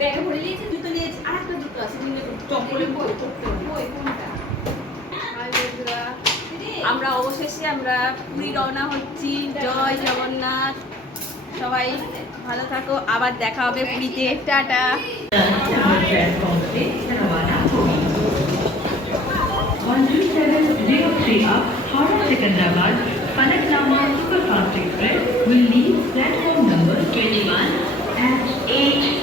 ব্যাগে ভরে নিয়েছি, জুতো নিয়েছি, আর একটা জুতো আছে চপ্পলে পড়তে হবে। আমরা অবশেষে আমরা পুরী রওনা হচ্ছি। জয় জগন্নাথ। সবাই ভালো থাকো, আবার দেখা হবে পুরীতে। Tata. On 2703 up, Howrah-Secunderabad, Falaknuma Superfast Express will leave platform number 21 at 8:11.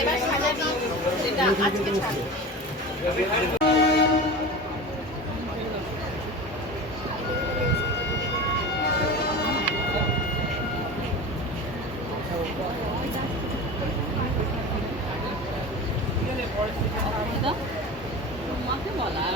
এবার সাজাবি যেটা আজকে ছাড়। মাকে বলা